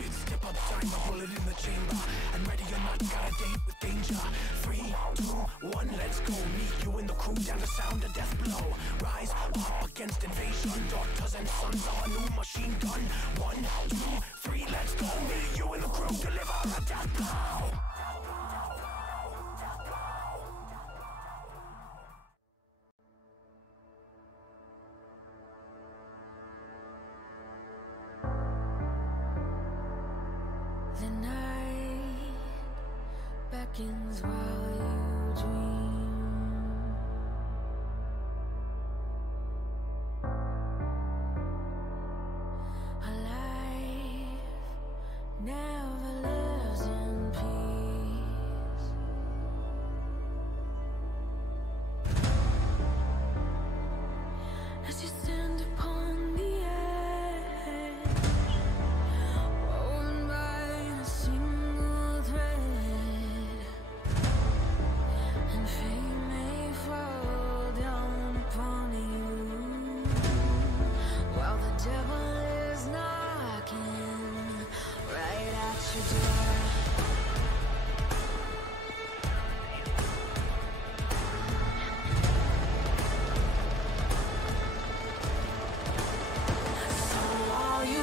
It's step up time, a bullet in the chamber. And ready or not, got a date with danger. 3, 2, 1, let's go. Meet you in the crew down the sound of death blow. Rise up against invasion. Daughters and sons of a new machine gun. 1, 2, 3, let's go. Meet you in the crew, deliver a death blow. The night beckons while you dream. A life never lives in peace. As you stand upon the edge, woven by a single thread, and fate may fall down upon you, while the devil is knocking right at your door. So all you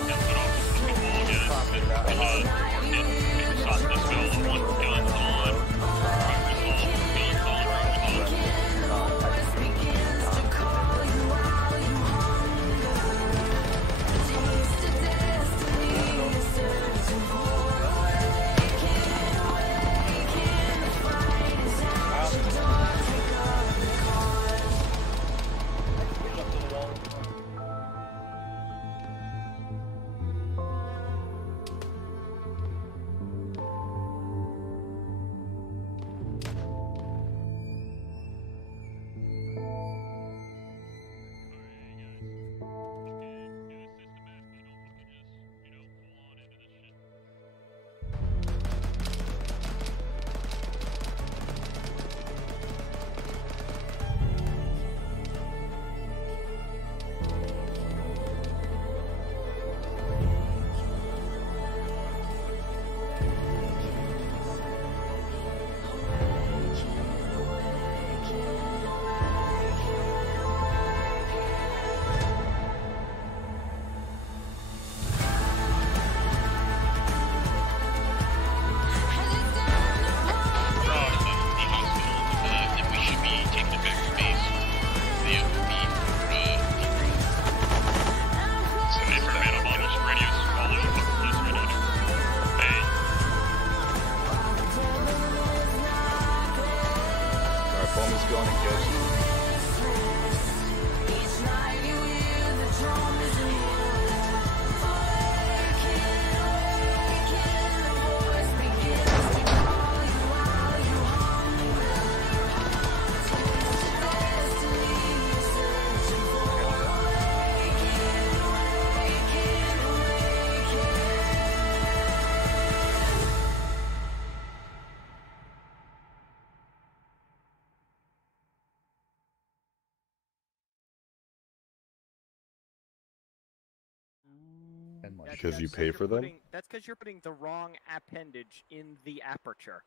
Because you pay for them? That's because you're putting the wrong appendage in the aperture.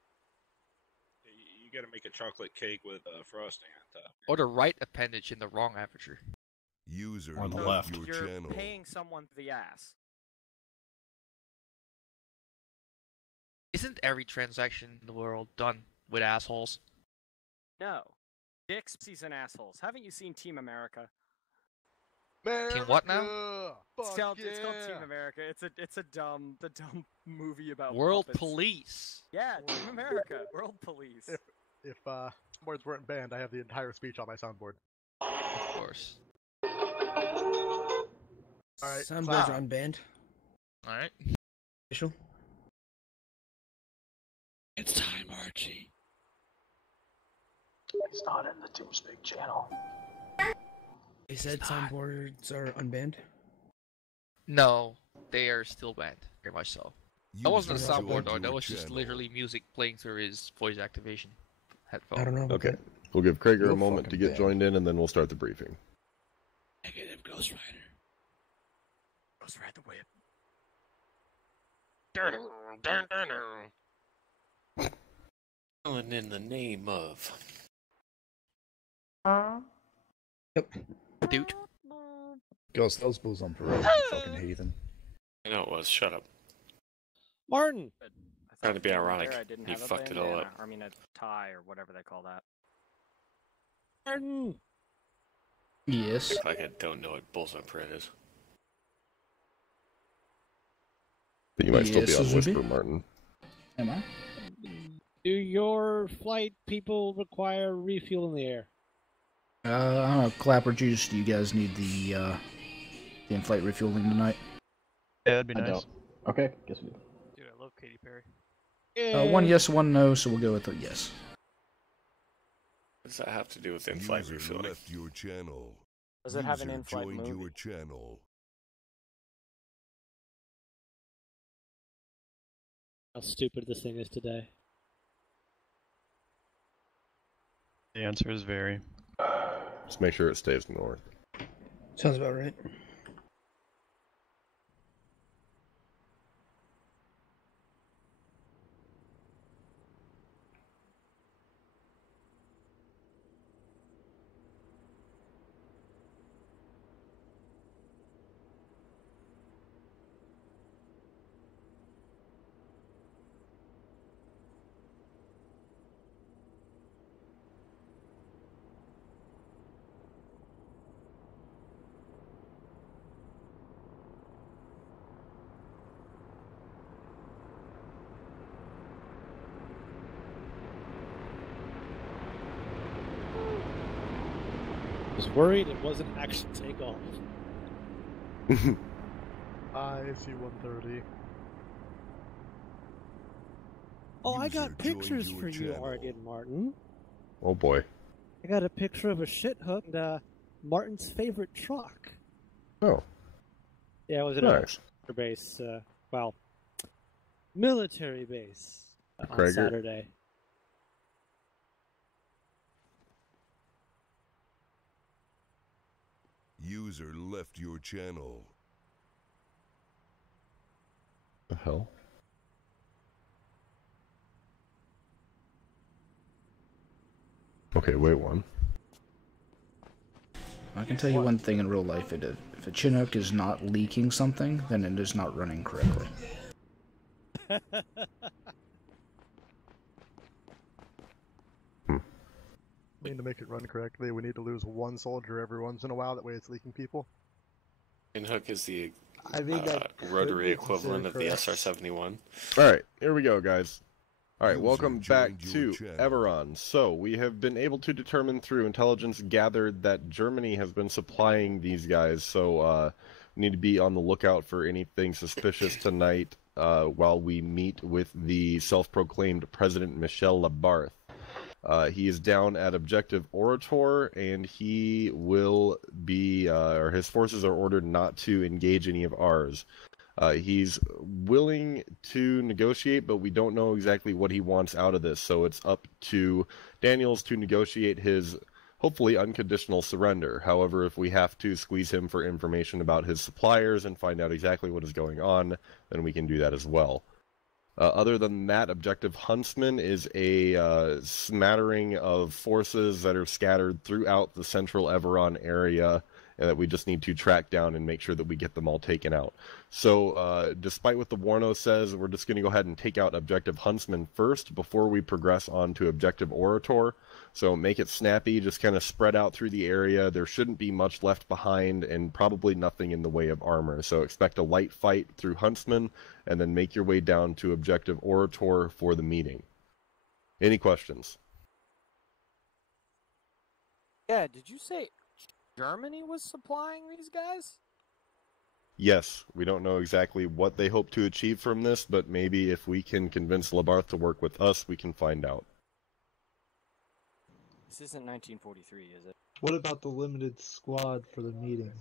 You gotta make a chocolate cake with frosting on top. Or the right appendage in the wrong aperture. User on the left left. your You're channel. paying someone the ass. Isn't every transaction in the world done with assholes? No. Dicks, pussies, and assholes. Haven't you seen Team America? Team what now? It's called Team America. It's a dumb movie about World puppets. Police. Yeah, Team America. World Police. If words weren't banned, I have the entire speech on my soundboard. Of course. Alright. Soundboards are unbanned. Alright. Official. It's time, Archie. He's not in the TeamSpeak channel. They said soundboards are unbanned? No, they are still banned. Very much so. That wasn't a User soundboard joined though, that your was just channel. literally music playing through his voice activation headphone. I don't know. Okay, we'll give Krager You're a moment to fucking get bad. joined in, and then we'll start the briefing. Negative Ghost Rider. Ghost Ride the Whip. And in the name of. Yep. Dude. Ghost, those bulls on parade, you fucking heathen. I know it was. Shut up. Martin! Trying to be There, ironic. I didn't You have a fucked it all bandana, up. or I mean a tie or whatever they call that. Martin! Yes. Act like I don't know what Bulls on Parade is. But you might still be Yes, on Suzuki? Whisper, Martin. Am I? Do your flight people require refuel in the air? I don't know. Clapper Juice, do you guys need the in-flight refueling tonight? Yeah, that'd be I nice. don't. Okay, guess we do. Dude, I love Katy Perry. One yes, one no, so we'll go with a yes. What does that have to do with in-flight refueling? Left your channel. Does it have an User in-flight joined movie? your channel. How stupid this thing is today. The answer is very. Just make sure it stays north. Sounds about right. I was worried it wasn't actually takeoff. IC-130. Oh, I got User pictures joined for your you, channel. Argon Martin. Oh boy. I got a picture of a shit hook and Martin's favorite truck. Oh, Yeah, it was at nice. a base, well, military base on Krager. Saturday. User left your channel. The hell? Okay, wait one. I can tell you one thing in real life: if a Chinook is not leaking something, then it is not running correctly. I mean, to make it run correctly, we need to lose one soldier every once in a while. That way, it's leaking people. Pinhook is the I think that could rotary be equivalent of the considered correct. SR-71. Alright, here we go, guys. Alright, User welcome back joined to your channel. Everon. So, we have been able to determine through intelligence gathered that Germany has been supplying these guys, so we need to be on the lookout for anything suspicious tonight while we meet with the self-proclaimed President Michel Labarthe. He is down at Objective Orator, and he will be, or his forces are ordered not to engage any of ours. He's willing to negotiate, but we don't know exactly what he wants out of this, so it's up to Daniels to negotiate his, hopefully, unconditional surrender. However, if we have to squeeze him for information about his suppliers and find out exactly what is going on, then we can do that as well. Other than that, Objective Huntsman is a smattering of forces that are scattered throughout the central Everon area, and that we just need to track down and make sure that we get them all taken out. So, despite what the Warno says, we're just going to go ahead and take out Objective Huntsman first before we progress on to Objective Orator. So make it snappy, just kind of spread out through the area. There shouldn't be much left behind, and probably nothing in the way of armor. So expect a light fight through Huntsman, and then make your way down to Objective Orator for the meeting. Any questions? Yeah, did you say Germany was supplying these guys? Yes, we don't know exactly what they hope to achieve from this, but maybe if we can convince Labarthe to work with us, we can find out. This isn't 1943, is it? What about the limited squad for the meeting?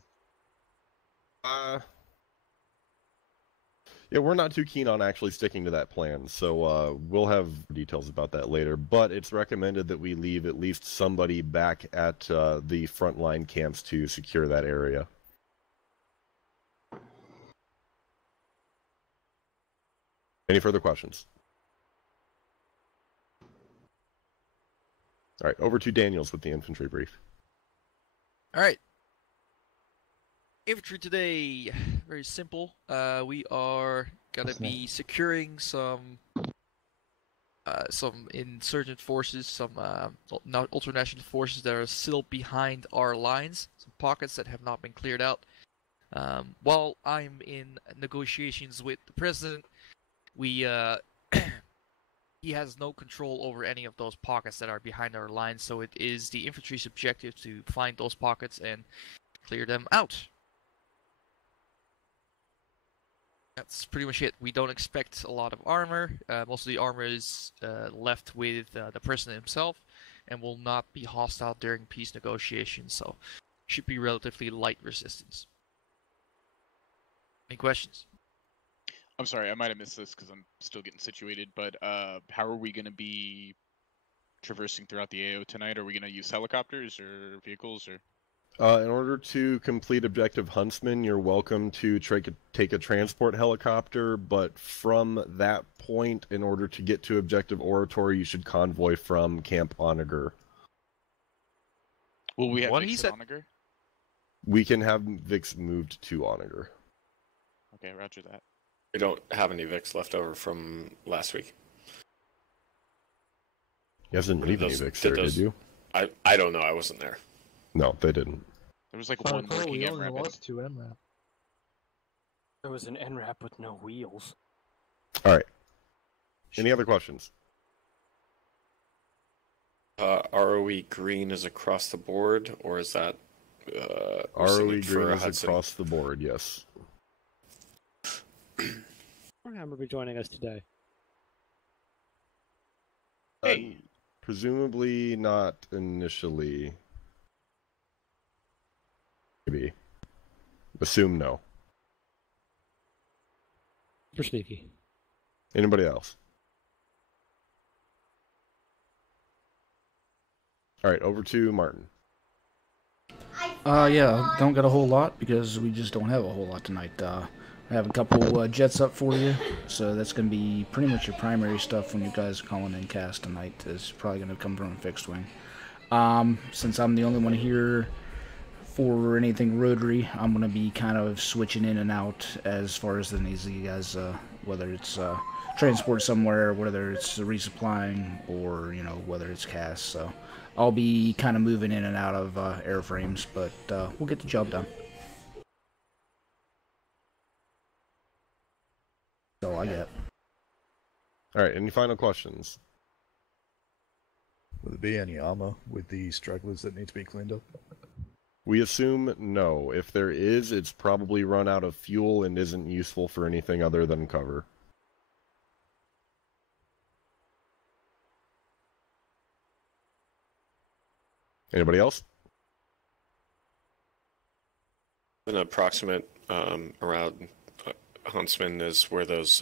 Yeah, we're not too keen on actually sticking to that plan, so we'll have details about that later, but it's recommended that we leave at least somebody back at the frontline camps to secure that area. Any further questions? All right, over to Daniels with the infantry brief. All right. Infantry today, very simple. We are gonna be securing some insurgent forces, some ultranational forces that are still behind our lines, some pockets that have not been cleared out. While I'm in negotiations with the president, he has no control over any of those pockets that are behind our lines, so it is the infantry's objective to find those pockets and clear them out. That's pretty much it. We don't expect a lot of armor. Most of the armor is left with the president himself and will not be hostile during peace negotiations, so should be relatively light resistance. Any questions? I'm sorry, I might have missed this because I'm still getting situated, but how are we going to be traversing throughout the AO tonight? Are we going to use helicopters or vehicles or? In order to complete Objective Huntsman, you're welcome to take a transport helicopter, but from that point, in order to get to Objective Oratory, you should convoy from Camp Onager. Will we have Vix at Onager? We can have Vix moved to Onager. Okay, roger that. We don't have any Vix left over from last week. You hasn't leave any Vix there, did you? I don't know, I wasn't there. No, they didn't. There was like one working we only MRAP. lost 2 MRAP. There was an NRAP with no wheels. Alright. Any other questions? ROE green is across the board, or is that... ROE green is across the board, yes. Warhammer will be joining us today. Hey! Presumably not initially. Maybe. Assume no. For sneaky. Anybody else? Alright, over to Martin. Yeah, don't got a whole lot because we just don't have a whole lot tonight. I have a couple jets up for you, so that's going to be pretty much your primary stuff when you guys are calling in cast tonight. Is probably going to come from a fixed wing. Since I'm the only one here for anything rotary, I'm going to be kind of switching in and out as far as the needs of you guys, whether it's transport somewhere, whether it's resupplying, or, you know, whether it's cast. So I'll be kind of moving in and out of airframes, but we'll get the job done. That's all I got. Alright, any final questions? Will there be any armor with the stragglers that need to be cleaned up? We assume no. If there is, it's probably run out of fuel and isn't useful for anything other than cover. Anybody else? An approximate around Huntsman is where those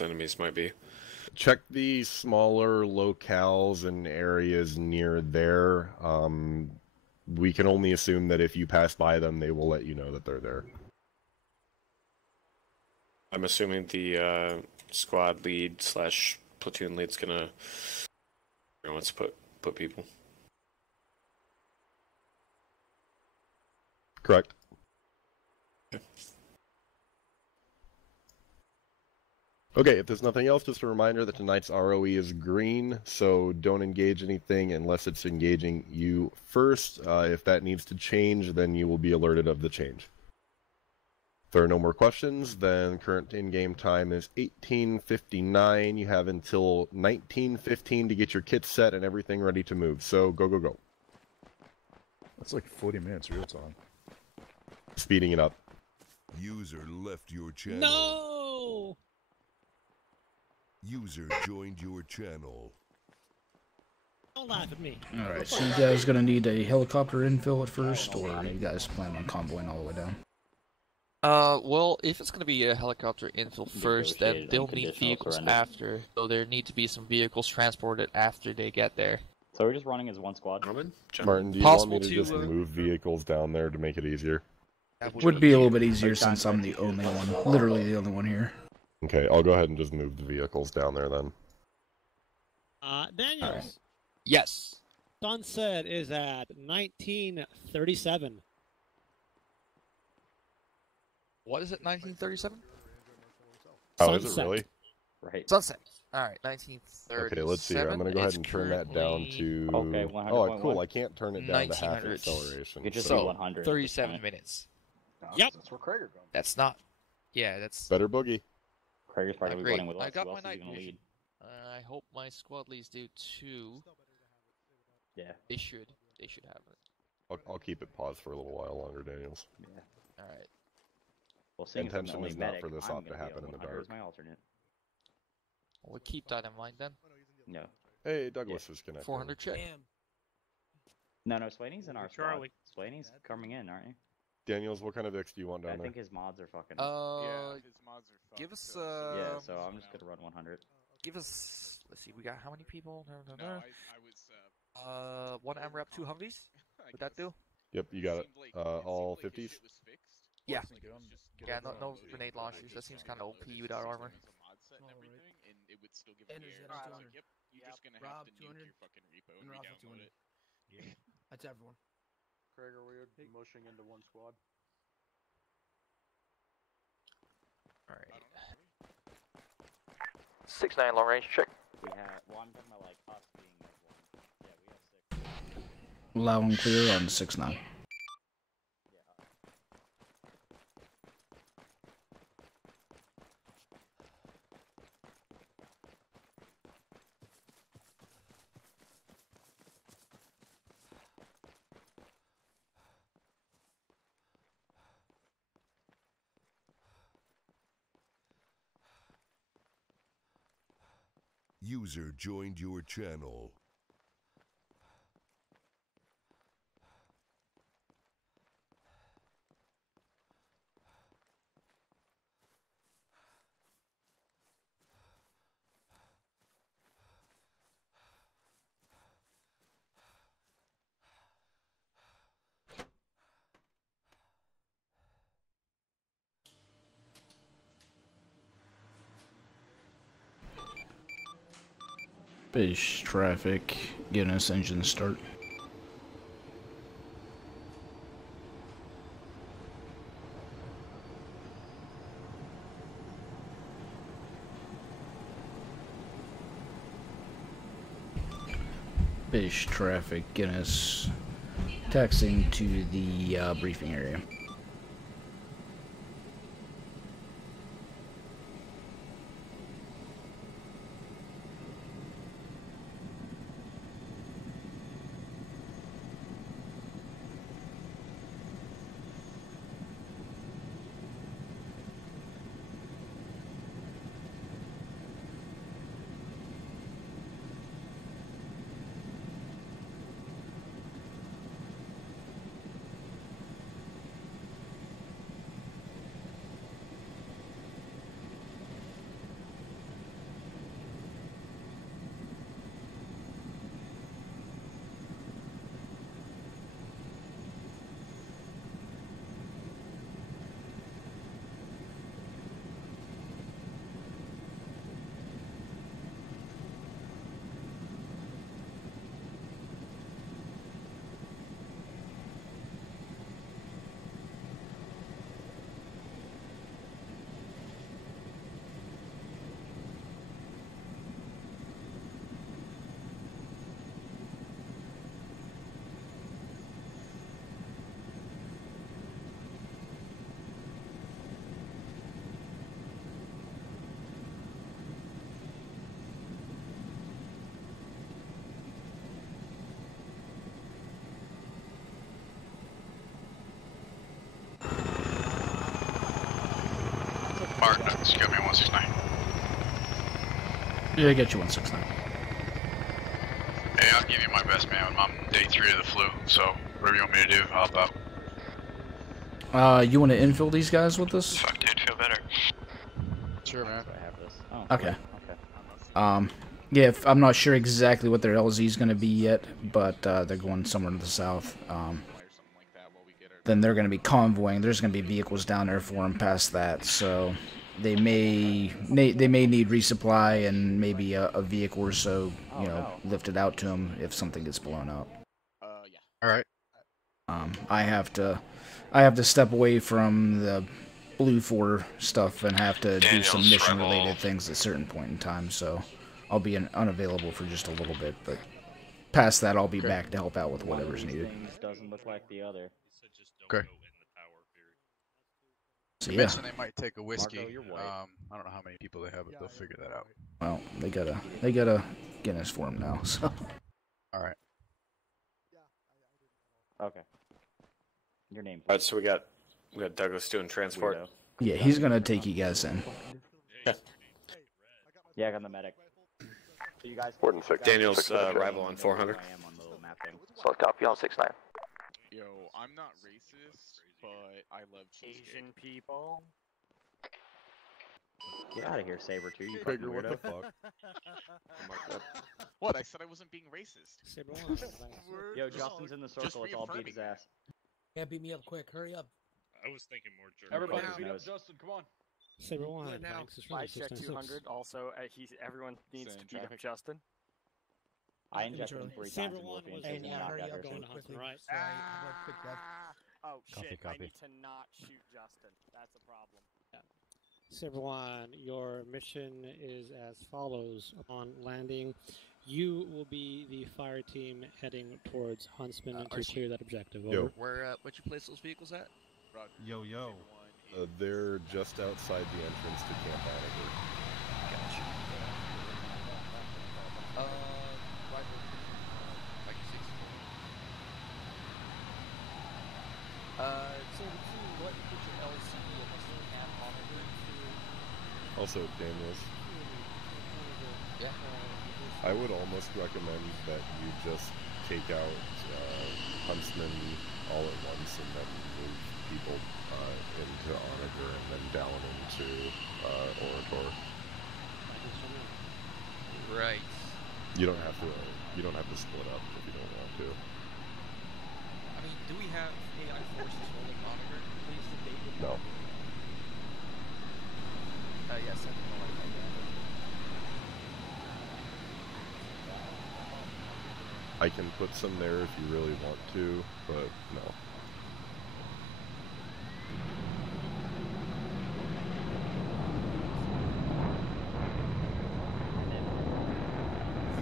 enemies might be. Check the smaller locales and areas near there. We can only assume that if you pass by them, they will let you know that they're there. I'm assuming the squad lead / platoon lead's gonna wants to put people. Correct. Okay, if there's nothing else, just a reminder that tonight's ROE is green, so don't engage anything unless it's engaging you first. If that needs to change, then you will be alerted of the change. If there are no more questions, then current in-game time is 18:59. You have until 19:15 to get your kit set and everything ready to move, so go, go, go. That's like 40 minutes real time. Speeding it up. User left your channel. No! User joined your channel. Don't laugh at me. Alright, so you guys gonna need a helicopter infill at first, or are you guys planning on convoying all the way down? Well, if it's gonna be a helicopter infill first, then they'll need vehicles after, so there need to be some vehicles transported after they get there. So we're just running as one squad? Martin, do you want me to just move vehicles down there to make it easier? Would be a little bit easier since I'm the only one, literally the only one here. Okay, I'll go ahead and just move the vehicles down there then. Daniels. Alright. Yes. Sunset is at 1937. What is it? 1937. Oh, is it really? Right. Sunset. All right, 1937. Okay, let's see here. I'm gonna go ahead and turn that down to. Okay, Oh, cool! I can't turn it down to half 1900. acceleration. You just So, do 100. 37 minutes. Yep. That's where Krager goes. That's not. Yeah, that's. Better boogie. Krager's probably Not gonna be great. running with us. I got Who my else is he night gonna vision. lead? I hope my squad leads do too. Yeah. They should. They should have it. I'll keep it paused for a little while longer, Daniels. Yeah. All right. Well, seeing as I'm the Intention only is not medic, for this I'm op to gonna be happen in the 100 dark. as my alternate. We'll keep that in mind then. No. Hey, Douglas is connected. 400 check. No, Swaney's in our Charlie. squad. Swaney's coming in, aren't you? Daniels, what kind of X do you want down I there? think his mods are fucking. Yeah, his mods are fucked. Give us. Yeah, so I'm just gonna run 100. Give us. Let's see. We got how many people? No, I was. One AMRAP, 2 Humvees. Would that do? Yep, you got it. All 50s. Yeah. Yeah. No grenade launchers. That seems kind of OP without armor. And it would still give him the air. I was like, yep, you're just gonna have to nuke your fucking repo and re-download it. Yeah. That's everyone. Krager, we're mushing into one squad. Alright. 6-9 long range check. We have. Well, I'm talking about like us being one. Yeah, we have 6. Loud and clear on 6-9. User joined your channel. Base traffic, getting us engine start. Base traffic, getting us taxiing to the briefing area. Mark, just got me 169. Yeah, I got you 169. Hey, I'll give you my best, man. I'm on day 3 of the flu, so whatever you want me to do, I'll help out. You want to infill these guys with us? Fuck, dude, feel better. Sure, man. I have this. Oh, Okay. Yeah, I'm not sure exactly what their LZ is going to be yet, but they're going somewhere to the south. Then they're going to be convoying. There's going to be vehicles down there for them past that, so they may need resupply and maybe a vehicle or so, you know, lifted out to them if something gets blown up. Yeah. All right. I have to step away from the Blue 4 stuff and have to do some mission-related things at a certain point in time, so I'll be unavailable for just a little bit, but past that I'll be back to help out with whatever's needed. One of these things doesn't look like the other. Okay. So, You yeah. mentioned they might take a whiskey. Marco, you're white. I don't know how many people they have, but they'll figure that out. Well, they got a Guinness for him now, so. All right. Okay. Your name. All right, so we got Douglas doing transport. Weirdo. Yeah, he's gonna take you guys in. Yeah, I got the medic. So you guys. Daniel's arrival on 400. I am on the little map thing. So copy on 6-9. Yo, I'm not racist, but I love cheesecake. Asian people. Get out of here, Saber-tooth, you fucking Figure, what weirdo. the fuck? What? I said I wasn't being racist. Yo, Justin's in the circle, let's all beat his ass. Yeah, beat me up quick, hurry up. I was thinking more German. Everybody Everybody beat beat up up Justin, come on. Saber 1, Now, Franks is I really check 200. Also, everyone needs Same to beat up traffic. Justin. I injected him 3 Saber times in 1 morphine, was so he's yeah, not hurry that up, person. going quickly. right? Oh shit! Copy. I need to not shoot Justin. That's a problem. Saber 1, your mission is as follows. Upon landing, you will be the fire team heading towards Huntsman to clear that objective. Yo. Over. Where'd you place those vehicles at? Yo, yo. They're just outside the entrance to Camp Oliver. Gotcha. Right. Like 6. So what you put your LC in the Camp Oliver to? Also, Daniels, Yeah. I would almost recommend that you just take out Huntsman all at once and then move people into Onager and then down into Orator. Right. You don't have to split up if you don't want to. I mean, do we have AI forces holding Onager? Please, No. Yes, I don't know like that. I can put some there if you really want to, but no.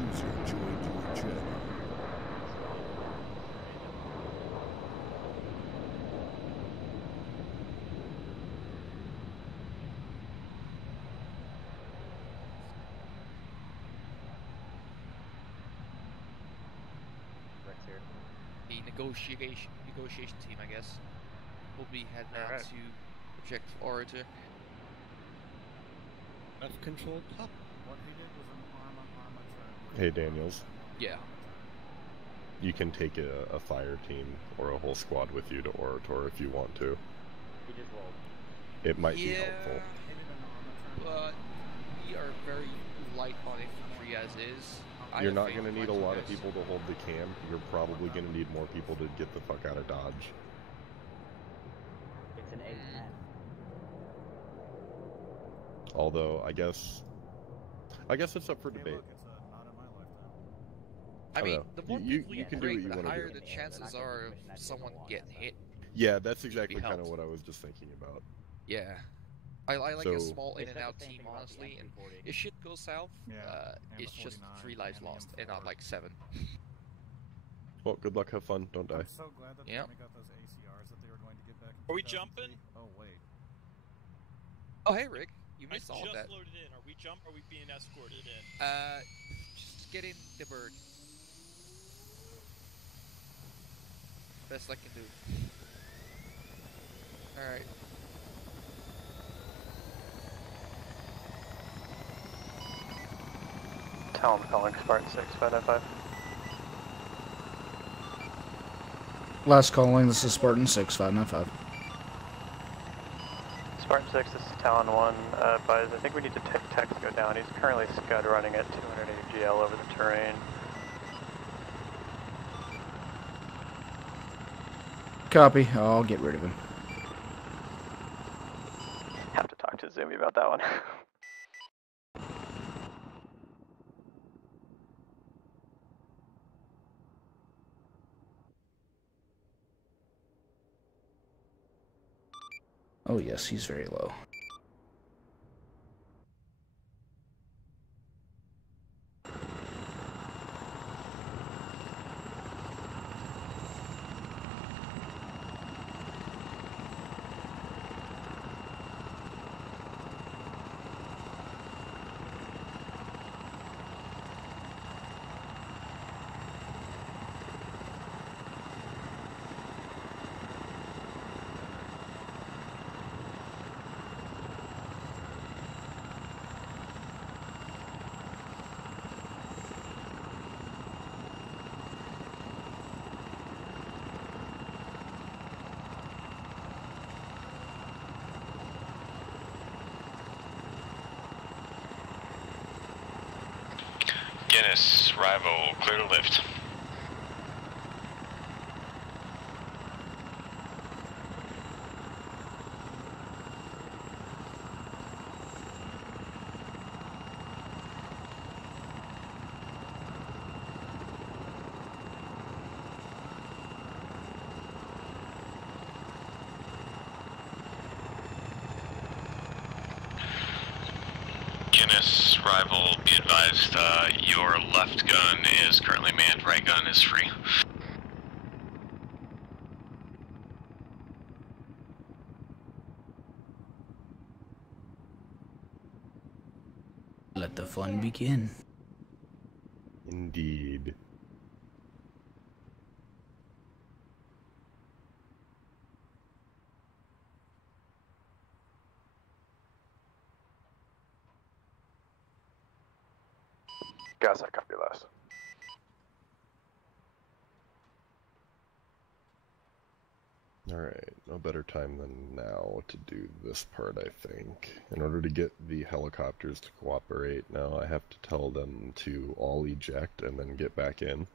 User joined your channel. The negotiation team, I guess, will be heading out to Objective Orator. Left control pop. Hey, Daniels. Yeah. You can take a fire team or a whole squad with you to Orator if you want to. He just rolled. It might be helpful. But we are very light on infantry as is. You're not going to need a lot of people to hold the camp. You're probably going to need more people to get the fuck out of Dodge. It's an 8-10. Although, I guess it's up for debate. I mean, the more you people you can do what bring, you the want to higher do. the chances are of someone getting hit. Yeah, that's exactly kind of helped. what I was just thinking about. Yeah. I like a So- small in and out team, honestly, and if shit goes south, it's just 3 lives lost, and not like 7. Well, good luck, have fun, don't die. So glad that Yep. they got those ACRs that they were going to get back. Are we jumping? Oh wait. Oh, hey, Rick, you missed all of just that. loaded in. Are we jump? Or are we being escorted in? Just get in the bird. Best I can do. Alright. Talon calling Spartan 6, 595. Last calling, this is Spartan 6, 595. Spartan 6, this is Talon 1. Advise, I think we need to text go down. He's currently scud running at 280 GL over the terrain. Copy, I'll get rid of him. Have to talk to Zumi about that one. Oh yes, he's very low. Guinness, rival, clear to lift. Guinness, rival, be advised, your left gun is currently manned, right gun is free. Let the fun begin. Indeed. Gas, I copy last. Alright, no better time than now to do this part, I think. In order to get the helicopters to cooperate, now I have to tell them to all eject and then get back in.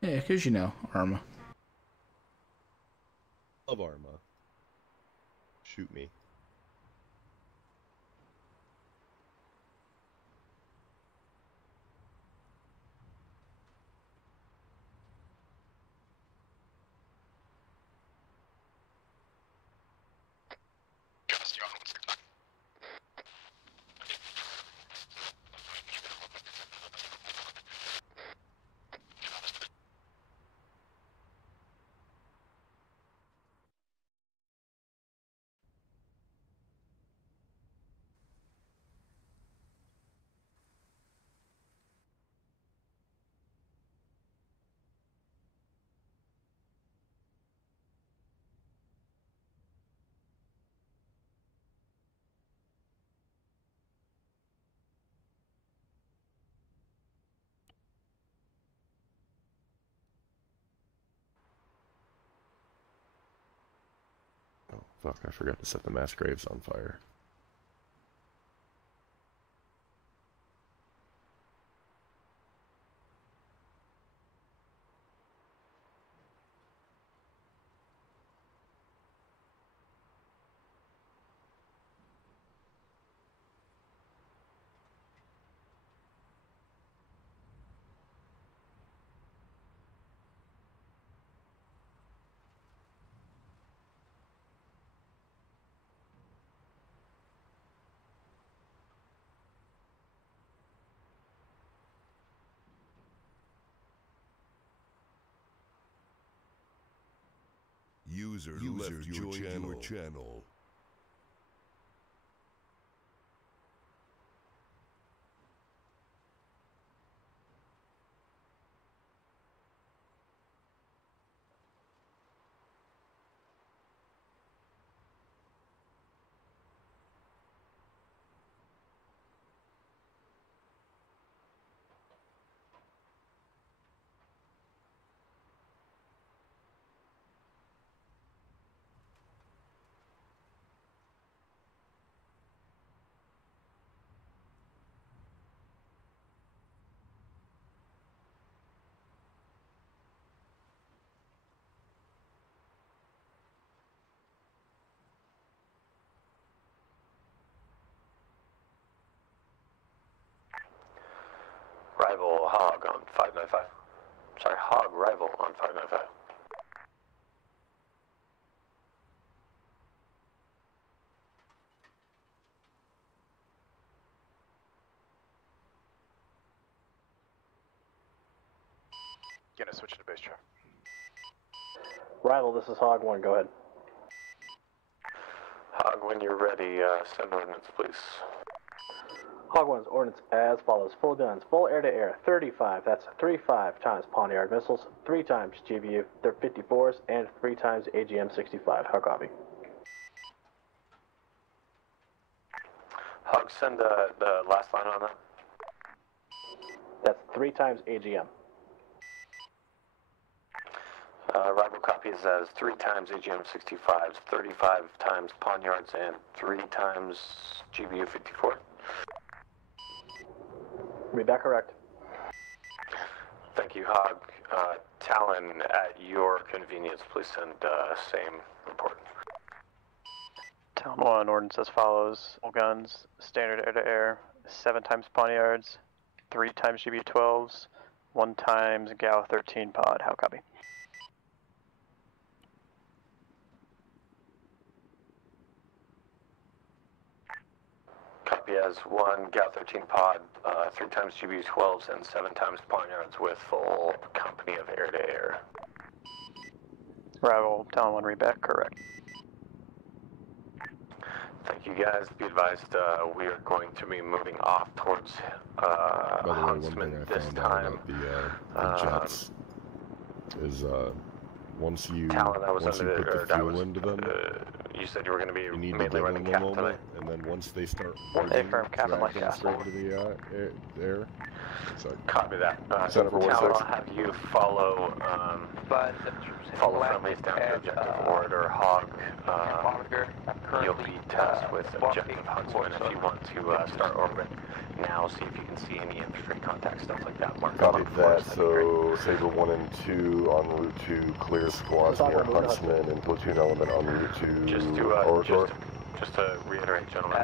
Yeah, because you know, Arma. Love Arma. Shoot me. Oh, fuck, I forgot to set the mass graves on fire. User left your channel. Hog on 595. Sorry, Hog Rival on 595. Gonna switch to base trap. Rival, this is Hog 1, go ahead. Hog, when you're ready, send ordnance, please. Hog 1's ordnance as follows. Full guns, full air-to-air, 35, that's 35 times Poniard missiles, 3 times GBU, they're 54s, and 3 times AGM-65. How copy? Hog, send the last line on that. That's 3 times AGM. Rival copies as 3 times AGM-65s, 35 times Poniards, and 3 times GBU-54. Read that correct. Thank you, Hog. Talon, at your convenience, please send same report. Town 1, ordnance as follows. Full guns, standard air-to-air, 7 times Poniards, 3 times GBU-12s, 1 times GAU-13 pod. How copy? Copy as 1 GAU-13 pod, 3 times GBU-12s, and 7 times Poniards with full company of air-to-air. Rival, Town 1, read back correct. Thank you, guys. Be advised, we are going to be moving off towards By the way, one thing Huntsman I this found time. out about the jets is once you Talon, I was once you under put the, the or I fuel was, into them, you said you were going to be you need to mainly give running them a cap tonight. moment, and then once they start Hey, burning, firm, Captain, drag like them gas. straight into the air. So, Copy that. Center for Talon, 1-6. I'll have you follow friendlies down to objective Orator Hog. You'll be tasked with objective Huntsman if you want to start orbit now. See if you can see any infantry contact, stuff like that. Mark Copy them that. up for us, So Saber 1 and 2 en route to clear squads near Huntsman and platoon element en route to Orator. Just to reiterate, gentlemen,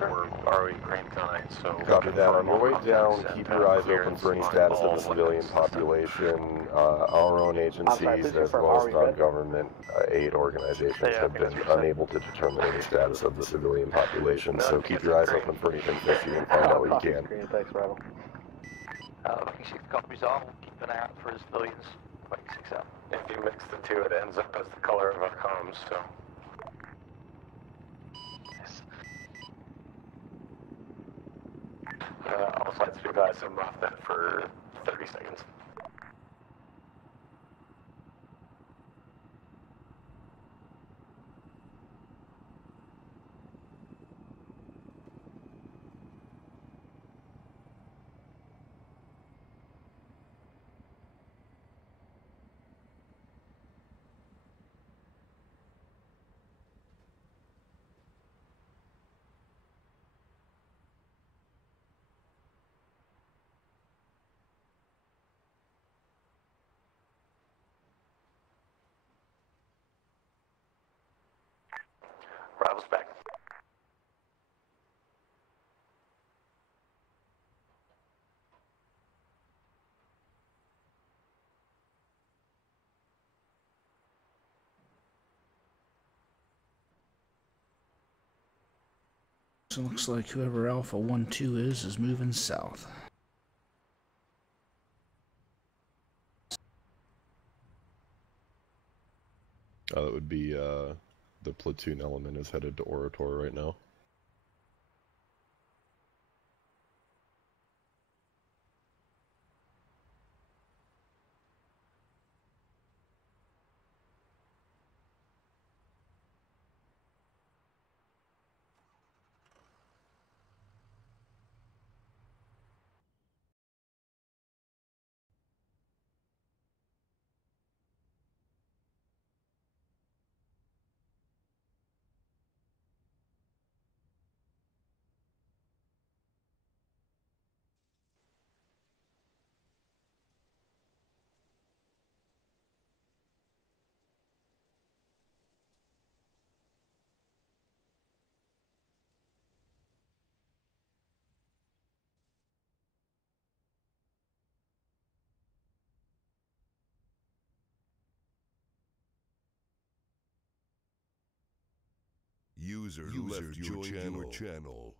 we're already green tonight, so... Copy that. On your way down, keep your eyes open for any status of the civilian population. Our own agencies, as well as non-government aid organizations, have been unable to determine any status of the civilian population, so keep your eyes open for anything fishy and find out what you can. Thanks, Rival. Looking 6 copies on, we'll keep an eye out for the civilians. Looking 6 out. If you mix the two, it ends up as the color of our comms, so... All flights be advised, I'm off that for 30 seconds. Rival's back. So it looks like whoever Alpha 1-2 is moving south. That would be the platoon element is headed to Orator right now. User left your channel.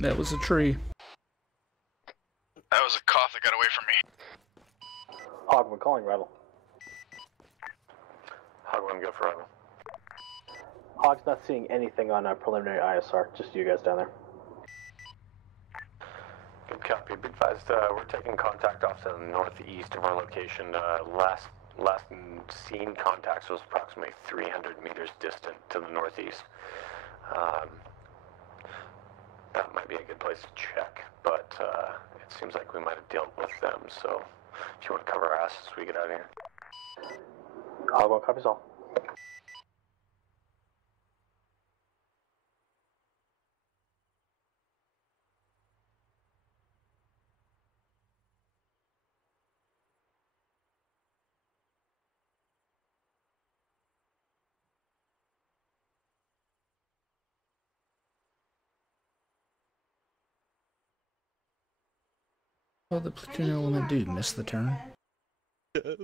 That was a tree. That was a cough that got away from me. Hog, we're calling Rebel. Hog 1, go for Rebel. Hog's not seeing anything on our preliminary ISR, just you guys down there. Good copy. Be advised, we're taking contact off to the northeast of our location. Last seen contacts was approximately 300 meters distant to the northeast. That might be a good place to check, but it seems like we might have dealt with them, so if you want to cover our asses, we get out of here. Hog 1 copies all. Oh, the platoon element dude missed the turn. Yes.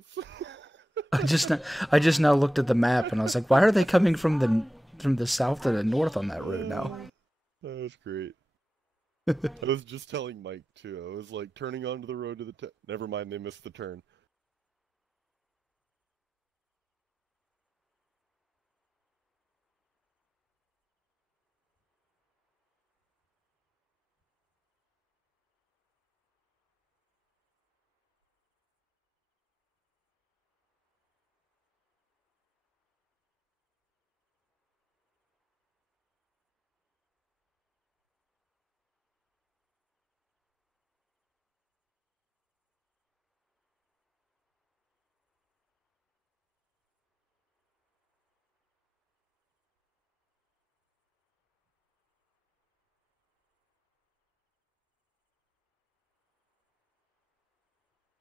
I just now looked at the map and I was like, why are they coming from the south to the north on that road now? That was great. I was just telling Mike too. I was like turning onto the road to the never mind, they missed the turn.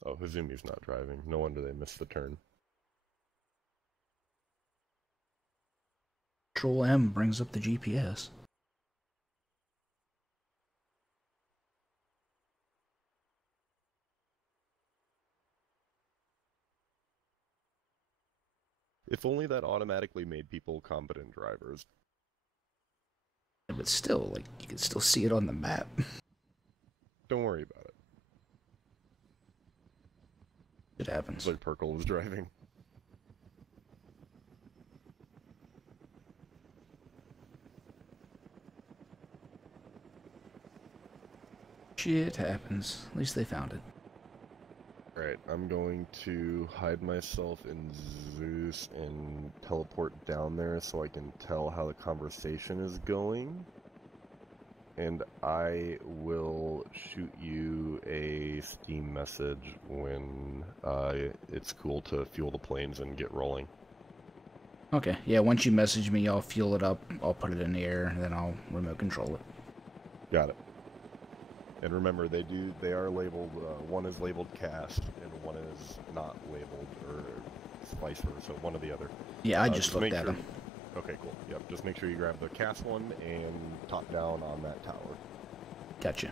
Oh, Hazumi's not driving. No wonder they missed the turn. Control M brings up the GPS. If only that automatically made people competent drivers. But still, like, you can still see it on the map. Don't worry about it. It happens. Like Perkle was driving. Shit happens. At least they found it. Alright, I'm going to hide myself in Zeus and teleport down there so I can tell how the conversation is going. And I will shoot you a Steam message when it's cool to fuel the planes and get rolling. Okay, yeah, once you message me, I'll fuel it up, I'll put it in the air, and then I'll remote control it. Got it. And remember, they are labeled, one is labeled cast, and one is not labeled, or vice versa, one or the other. Yeah, I just looked at them. Okay, cool. Yep, just make sure you grab the cast one and top down on that tower. Gotcha.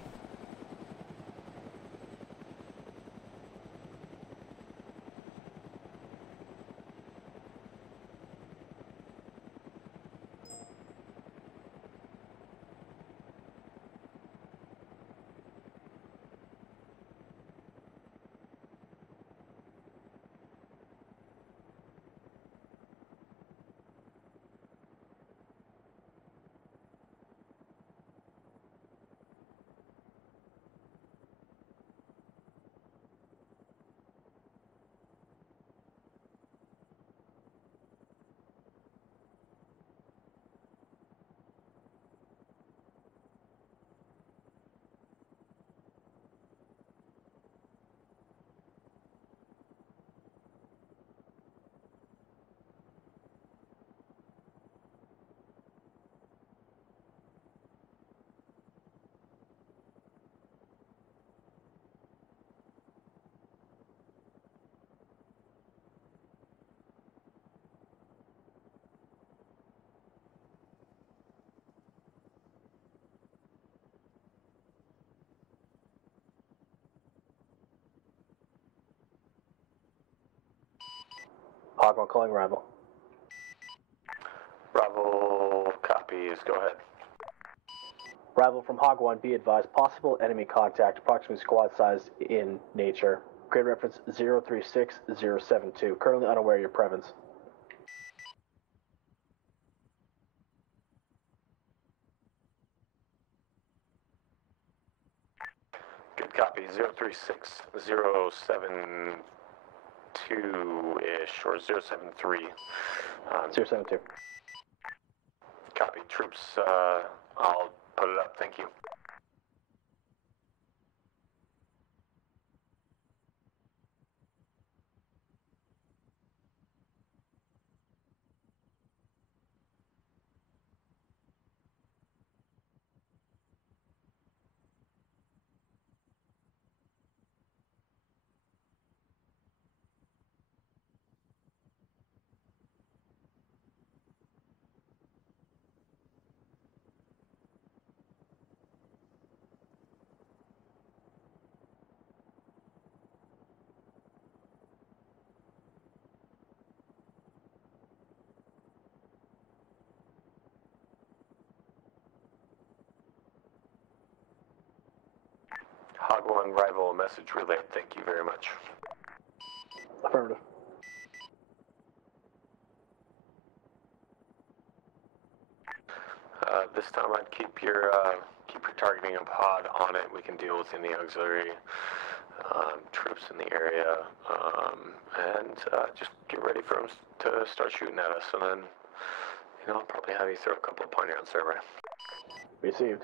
Hog 1 calling arrival. Bravo copies, go ahead. Arrival from Hog 1, be advised, possible enemy contact, approximately squad size in nature. Grade reference 036072. Currently unaware of your presence. Good copy, 036072-ish, or 073. 072. Copy, troops, I'll put it up, thank you. Hog 1 rival message relayed, thank you very much. Affirmative. This time I'd keep your targeting of pod on it. We can deal with any auxiliary troops in the area, and just get ready for them to start shooting at us, and then, you know, I'll probably have you throw a couple of pointy on survey. Received.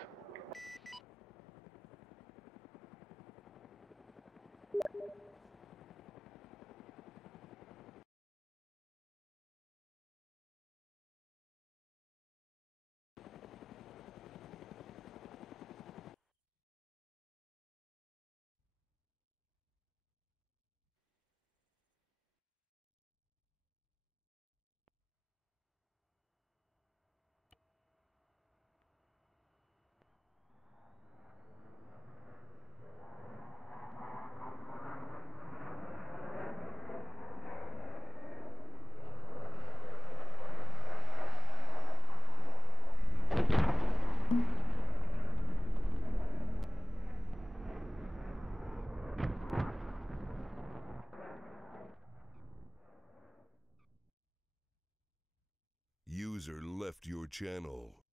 User left your channel.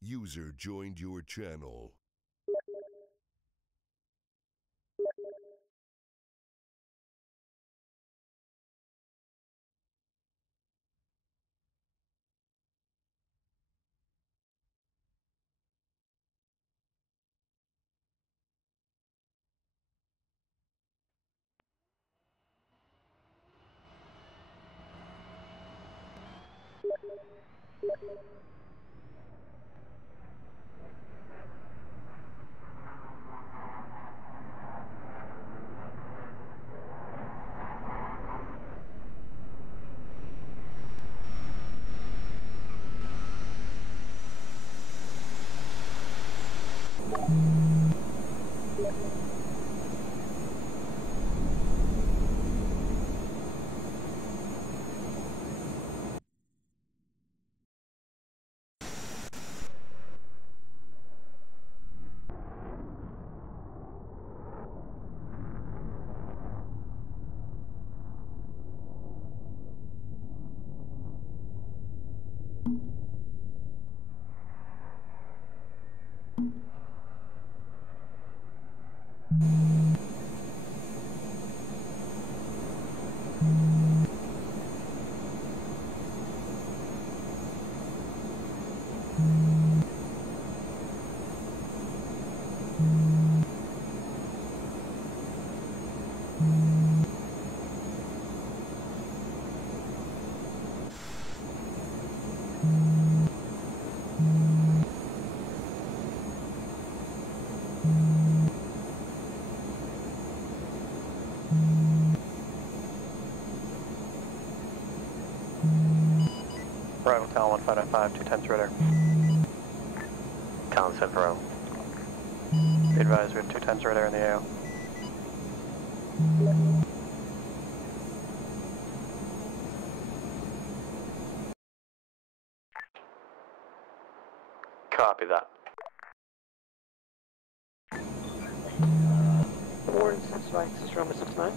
User joined your channel. Arrival Talon 1595, 210 radar. Talon 7 for Be advised, we have 210 radar in the AO. Copy that. Warden 6 right, this is Roma 69.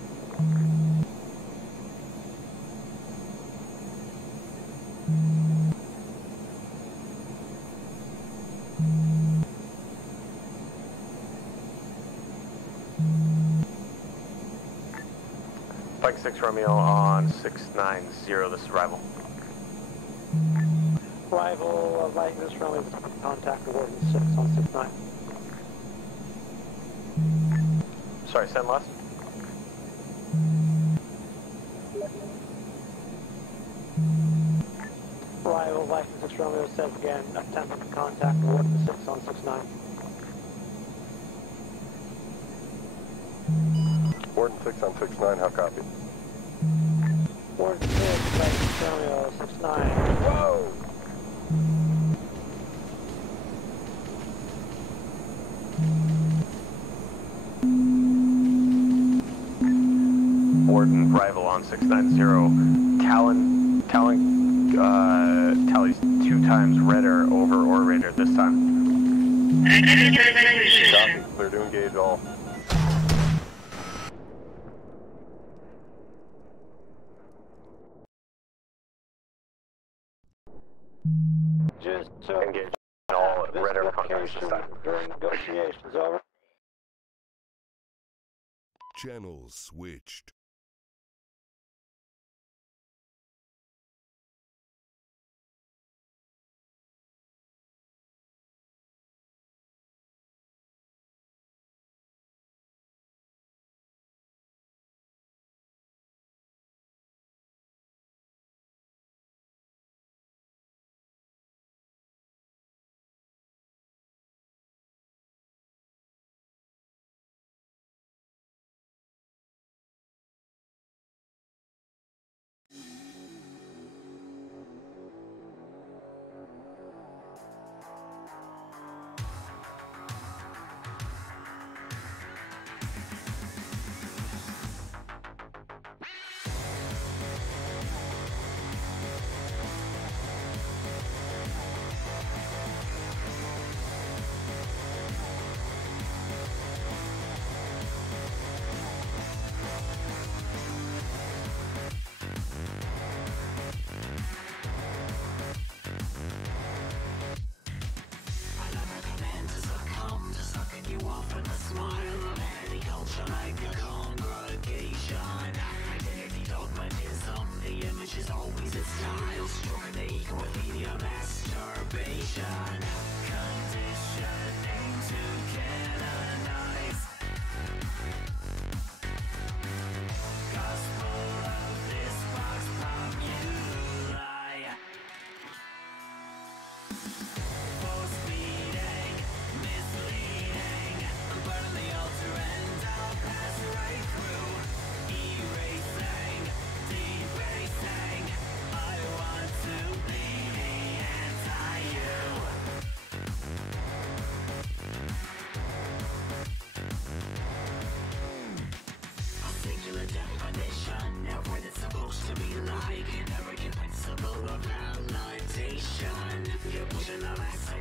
Pike 6 Romeo on 690, this is Rival. Rival, Viking, this Romeo, contact Warden 6 on 69. Sorry, send last. Rival, Viking 6 Romeo says again, attempting to contact Warden 6 on 69. Warden 6 on 69, how copy? Warden 6, Viking 6 Romeo 69. Whoa! Warden Rival on 690. Tally's 2 times redder over orator this time. Copy, clear to engage all. Just so engage all redder contacts this time. During negotiations, over. Channel switched. Pushing the rest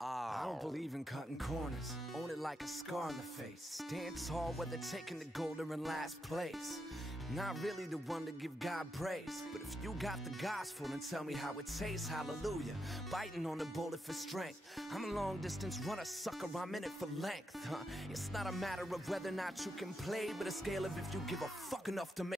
I don't believe in cutting corners, own it like a scar on the face. Stand tall whether taking the gold or in last place. Not really the one to give God praise, but if you got the gospel, then tell me how it tastes, hallelujah. Biting on the bullet for strength. I'm a long distance runner, sucker, I'm in it for length, It's not a matter of whether or not you can play, but a scale of if you give a fuck enough to make